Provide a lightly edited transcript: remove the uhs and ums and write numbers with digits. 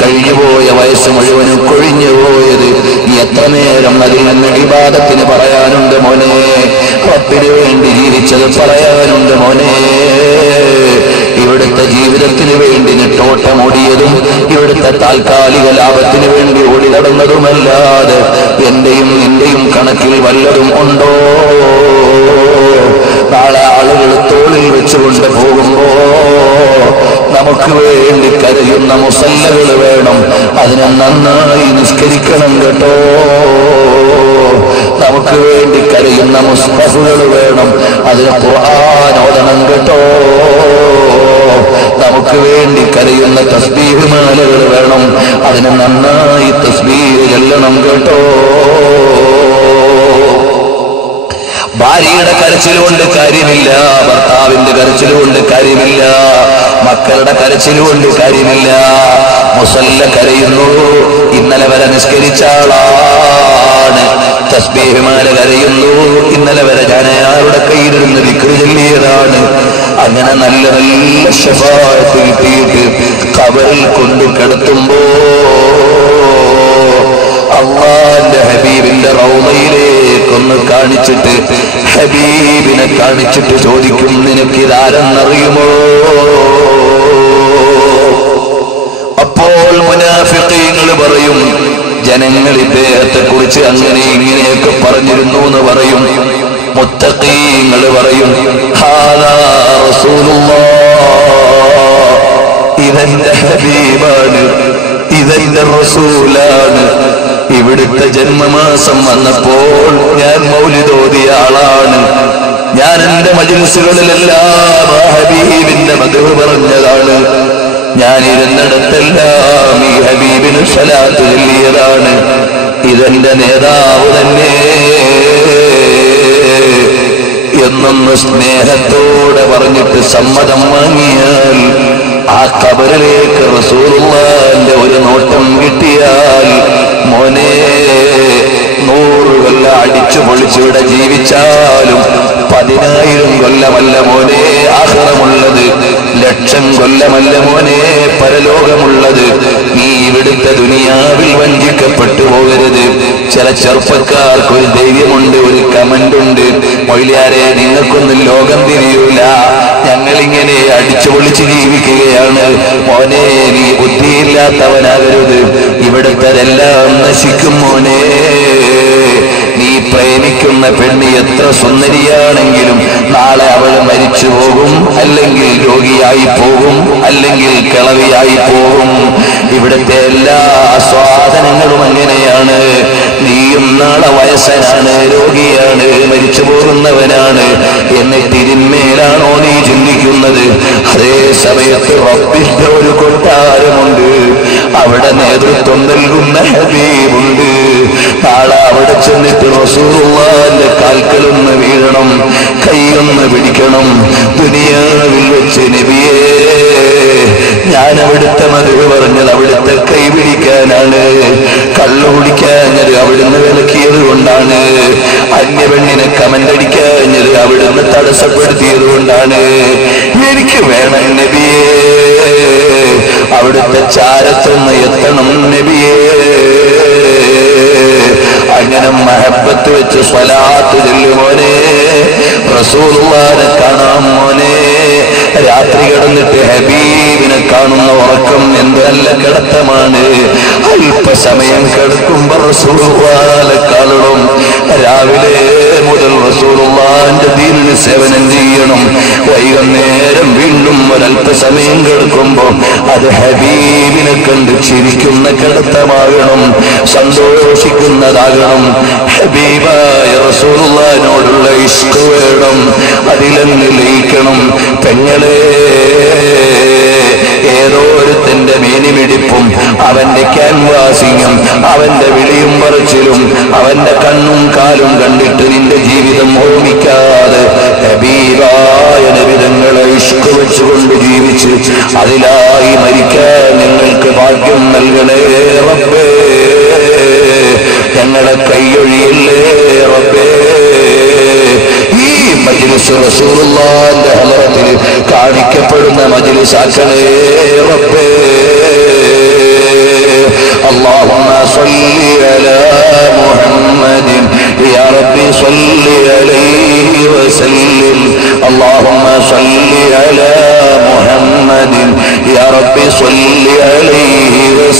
കഴിഞ്ഞുപോയ വയസ്സ് മുഴുവനും കൊഴിഞ്ഞുപോയത് എത്ര നേരം അതിൽ നിന്ന് ഇബാദത്തിന് പറയാനുണ്ട് മോനെ. റബ്ബിന് വേണ്ടി ജീവിച്ചത് പറയാനുണ്ട് മോനെ. ഇവിടുത്തെ ജീവിതത്തിന് വേണ്ടി നെട്ടോട്ടമോടിയതും ഇവിടുത്തെ താൽക്കാലിക ലാഭത്തിന് വേണ്ടി ഓടി നടന്നതുമല്ലാതെ എന്റെയും നിന്റെയും കണക്കിൽ വല്ലതും ഉണ്ടോ? നാളെ ആളുകൾ തോളിൽ വെച്ചുകൊണ്ട് പോകുമ്പോ നമുക്ക് വേണ്ടി കരയുന്ന മുസല്ലകൾ വേണം. അതിനെ നന്നായി നിസ്കരിക്കണം കേട്ടോ. നമുക്ക് വേണ്ടി കരയുന്ന മുസ്തഫുകൾ വേണം. അതിന് ഖുർആൻ ഓതണം കേട്ടോ. നമുക്ക് വേണ്ടി കരയുന്ന തസ്ബീഹ് മാലകൾ വേണം. അതിന് നന്നായി തസ്ബീഹ് ചൊല്ലണം കേട്ടോ. ഭാര്യയുടെ കരച്ചിലുകൊണ്ട് കാര്യമില്ല, ഭർത്താവിന്റെ കരച്ചിലുകൊണ്ട് കാര്യമില്ല, മക്കളുടെ കരച്ചിലുകൊണ്ട് കാര്യമില്ല. മുസല്ല കരയുന്നു, ഇന്നലെ വരെ നിസ്കരിച്ച ആളാണ്. തസ്ബീഹ് മാല കരയുന്നു, ഇന്നലെ വരെ ഞാൻ അയാളുടെ കയ്യിലിരുന്ന് ദിക്ർ ചൊല്ലിയതാണ്. അങ്ങനെ നല്ല നല്ല ശഫാഅത്ത് കിട്ടിയിട്ട് ഖബറിൽ കൊണ്ടു കിടത്തുമ്പോ അല്ലാഹുവിന്റെ ഹബീബിന്റെ റൗളയിലേക്കൊന്ന് കാണിച്ചിട്ട് ഹബീബിനെ കാണിച്ചിട്ട് ചോദിക്കും, നിനക്കിതാരെന്നറിയുമോ? അപ്പോൾ മുനാഫിഖീങ്ങൾ പറയും, ജനങ്ങൾ ഇദ്ദേഹത്തെ കുറിച്ച് അങ്ങനെ ഇങ്ങനെയൊക്കെ പറഞ്ഞിരുന്നു എന്ന് പറയും. മുത്തഖീങ്ങൾ പറയും, ഹാദാ റസൂലുള്ളാഹ്, ഇതെന്റെ ഹബീബാണ്, ഇതെന്റെ റസൂലാണ്. ഇവിടുത്തെ ജന്മമാസം വന്നപ്പോൾ ഞാൻ മൗലിദ് ഓതിയ ആളാണ്. ഞാൻ എന്റെ മജ്‌ലിസുകളിലെല്ലാം ഹബീബിന്റെ മദ്ഹ് പറഞ്ഞതാണ്. ഞാൻ ഇരുന്നിടത്തെല്ലാം ഈ ഹബീബിന് സ്വലാത്ത് ചൊല്ലിയതാണ്. ഇതെന്റെ നേതാവ് തന്നെ എന്നൊന്ന് സ്നേഹത്തോടെ പറഞ്ഞിട്ട് സമ്മതം വാങ്ങിയാൽ ആ ഖബറിലേക്ക് റസൂലുള്ളാഹിന്റെ ഒരു നോട്ടം കിട്ടിയാൽ മോനെ 100 കൊല്ലം അടിച്ചു പൊളിച്ചിവിടെ ജീവിച്ചാലും 10,000 കൊല്ലമല്ല മോനെ ആഖിറമുള്ളത്, 1,00,000 കൊല്ലമല്ല മോനെ പരലോകമുള്ളത്. നീ ഇവിടുത്തെ ദുനിയാവിൽ വഞ്ചിക്കപ്പെട്ടു പോകരുത്. ചില ചെറുപ്പക്കാർക്ക് ഒരു ധൈര്യമുണ്ട്, ഒരു കമന്റുണ്ട്, മൊയ്ലിയാരെ നിങ്ങൾക്കൊന്നും ലോകം തിരിയൂല, ഞങ്ങളിങ്ങനെ അടിച്ചു പൊളിച്ച് ജീവിക്കുകയാണ്. മോനെ നീ ബുദ്ധിയില്ലാത്തവനാകരുത്, ഇവിടുത്തെല്ലാം നശിക്കും മോനെ. നീ പ്രേമിക്കുന്ന പെണ്ണ് എത്ര സുന്ദരിയാണെങ്കിലും നാളെ അവൾ മരിച്ചു പോകും, അല്ലെങ്കിൽ രോഗിയായി പോകും, അല്ലെങ്കിൽ കിളവിയായി പോകും. ഇവിടുത്തെ എല്ലാ സ്വാധനങ്ങളും അങ്ങനെയാണ്. നീയും നാളെ വയസ്സനാണ്, രോഗിയാണ്, മരിച്ചു പോകുന്നവനാണ്. എന്നിട്ട് ഇതിന്മേലാണോ നീ ചിന്തിക്കുന്നത്? അതേ സമയത്ത് റബ്ബിന്റെ ഒരു കൊട്ടാരമുണ്ട്, അവിടെ നേതൃത്വം നൽകുന്ന ഹബീബുണ്ട്. നാളെ അവിടെ ചെന്നിട്ട് റസൂലുള്ളാഹിന്റെ കാൽക്കലൊന്ന് വീഴണം, കൈയൊന്ന് പിടിക്കണം. ദുനിയാവിൽ വെച്ച് നബിയേ ഞാൻ അവിടുത്തെ മദ്ഹ് പറഞ്ഞത് അവിടുത്തെ കൈ പിടിക്കാനാണ്, കള്ളു കുടിക്കാഞ്ഞത് അവിടുന്ന് വിലക്കിയത് കൊണ്ടാണ്, അന്യപെണ്ണിനെ കമന്റടിക്കാഞ്ഞത് അവിടുന്ന് തടസ്സപ്പെടുത്തിയത് കൊണ്ടാണ്. എനിക്ക് വേണം നബിയേ, അവിടുത്തെ ചാരത്തൊന്ന് എത്തണം നബിയേ. അങ്ങനെ മഹബത്ത് വെച്ച് സ്വലാത്ത് ചൊല്ലു മോനെ, റസൂലുള്ളാഹിനെ കാണാം മോനെ. രാത്രി കിടന്നിട്ട് ഹബീബിനെ കാണുന്ന ഉറക്കം എന്ത് നല്ല കിടത്തമാണ്. അല്പസമയം കിടക്കുമ്പോ റസൂലുള്ളാഹിനെ കാണണം. രാവിലെ മുതൽ റസൂലുള്ളാഹിന്റെ ദീനിന് സേവനം ചെയ്യണം. വൈകുന്നേരം വീണ്ടും ഒരല്പസമയം കിടക്കുമ്പോ അത് ഹബീബിനെ കണ്ട് ചിരിക്കുന്ന കിടത്തമാകണം, സന്തോഷിക്കുന്നതാകണം. ഹബീബായ റസൂലുള്ളാഹിനോടുള്ള ഇഷ്ക് വേണം, അതിലെന്ന് ലയിക്കണം. പെങ്ങളെ, ഏതോ ഒരുത്തന്റെ മേനിമിടിപ്പും അവന്റെ ക്യാൻവാസിങ്ങും അവന്റെ വിളിയും പറച്ചിലും അവന്റെ കണ്ണും കാലും കണ്ടിട്ട് നിന്റെ ജീവിതം ഓർമ്മിക്കാതെ ഹബീബായ നബിതങ്ങളെ ഇഷ്ക് വെച്ചുകൊണ്ട് ജീവിച്ച് അതിലായി മരിക്കാൻ നിങ്ങൾക്ക് ഭാഗ്യം നൽകണേ റബ്ബേ. ഞങ്ങളെ കൈയൊഴിയില്ലേ റബ്ബേ. ഈ മജ്‌ലിസ് റസൂലുള്ളാഹിന്റെ ഹളറത്തിൽ കാണിക്കപ്പെടുന്ന മജ്‌ലിസാക്കണേ റബ്ബേ. صل عليه وسلم اللهم صل على محمد يا رب صل عليه وسلم